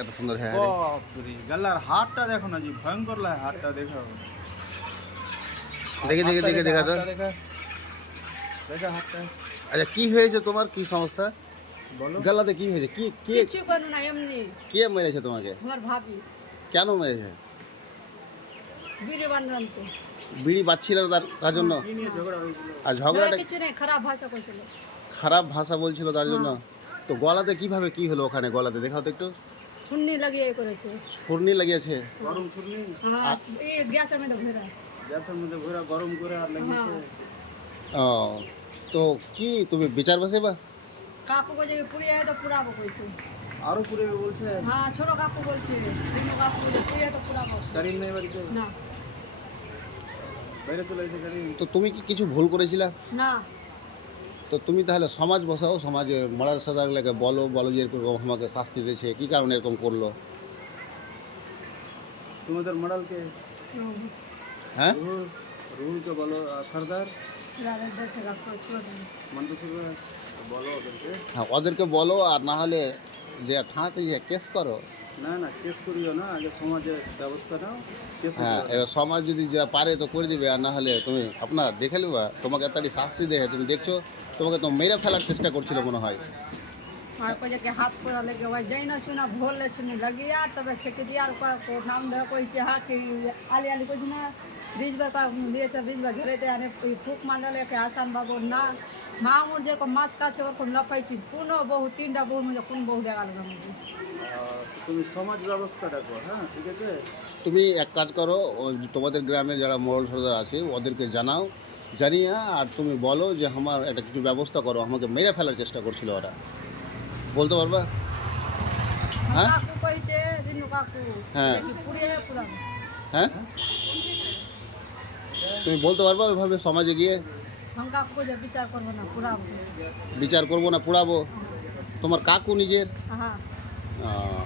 এত সুন্দর হ্যাঁ বাপরে গলার হাতটা দেখো না জি, ভয়ঙ্কর লাগে হাতটা দেখো। দেখে দেখে দেখে দেখা তো। দেখা দেখা হাতটা। আচ্ছা কি হয়েছে তোমার, কি সমস্যা বলো। গলাতে কি হয়েছে, কি কে কিছু করো না এমনি। কে মেরেছে তোমাকে, আমার ভাবি কেন মেরেছে? বিড়ি বান্ধন তো বিড়ি বাজছিল তার জন্য? কি নিয়ে ঝগড়া হয়েছিল? আর ঝগড়াটা কিছু নেই, খারাপ ভাষা করছিল। খারাপ ভাষা বলছিল তার জন্য? তো গলাতে কিভাবে কি হলো ওখানে, গলাতে দেখাও তো একটু। শুননি লাগিয়ে এ করেছে। ছুরনি লাগিয়েছে? গরম ছুরি হ্যাঁ এই গ্যাসের মধ্যে ঘেরা। গ্যাসের মধ্যে ঘোরা গরম করে আর লাগিয়েছে। ও তো কি তুমি বিচার বসে বা? কাকু বলছে পুড়িয়ে তো পুরাবো কইছে। আরো পুরে বলছে। হ্যাঁ ছোট কাকু বলছে, রিনু কাকু বলছে পুড়িয়ে তো পুরাবো। কারিম নাই বাড়িতে? না বাইরে চলে গেছে কারিম। তো তুমি কি কিছু ভুল করেছিলা? না তো তুমি তাহলে সমাজ বসাও, সমাজে মরার সাদাগুলোকে বলো বলো যে এরকম আমাকে শাস্তি দিয়েছে, কী কারণে এরকম করলো। তোমাদের মডেলকে হ্যাঁ রুহুলকে বলো, আর সর্দার রাজার দেখে কাকু ছোট মন্টুসুরকে বলো ওদেরকে। হ্যাঁ ওদেরকে বলো, আর না হলে যে থানাতে যে কেস করো। না না কেস করিও না, আগে সমাজের ব্যবস্থা নাও। কেস হ্যাঁ এবার সমাজ যদি যা পারে তো করে দিবে, আর না হলে তুমি আপনার দেখে নেবা, তোমাকে একটা শাস্তি দেয়। তুমি দেখছো তোমাকে তো মেরে ফেলার চেষ্টা করছিল মনে হয়। আর কইছে কি হাত পড়া লেগে ওই যাই না শুনা ভোলে শুনি লাগিয়ে আর তবে ছেকে দিয়ে আর নাম ধরে কইছে হ্যাঁ কি আলি আলি কইছে না রিজবার কা দিয়েছে, রিজবার ঝরেতে আনে ওই ফুক মান্দালে কে আসান বাবু না মামুর যেরকম মাছ কাছে ওরকম লাফাইছিস কোনো বহু তিনটা বহু মধ্যে কোন বহু দেখা গেল না। তুমি সমাজ ব্যবস্থা রাখো। হ্যাঁ ঠিক আছে। তুমি এক কাজ করো, তোমাদের গ্রামের যারা মোড়ল সর্দার আছে ওদেরকে জানাও, জানিয়ে আর তুমি বলো যে আমার একটা কিছু ব্যবস্থা করো, আমাকে মেরে ফেলার চেষ্টা করছিল ওরা। বলতে পারবা? হ্যাঁ কাকু কইছে রিনু কাকু হ্যাঁ। দেখি পুড়িয়ে পুরাবো। হ্যাঁ তুমি বলতে পারবা ওইভাবে সমাজে গিয়ে? हम काकू को जब विचार करबो ना पुराबो। বিচার করবো না পুড়াবো? তোমার কাকু নিজের? हाँ আহ,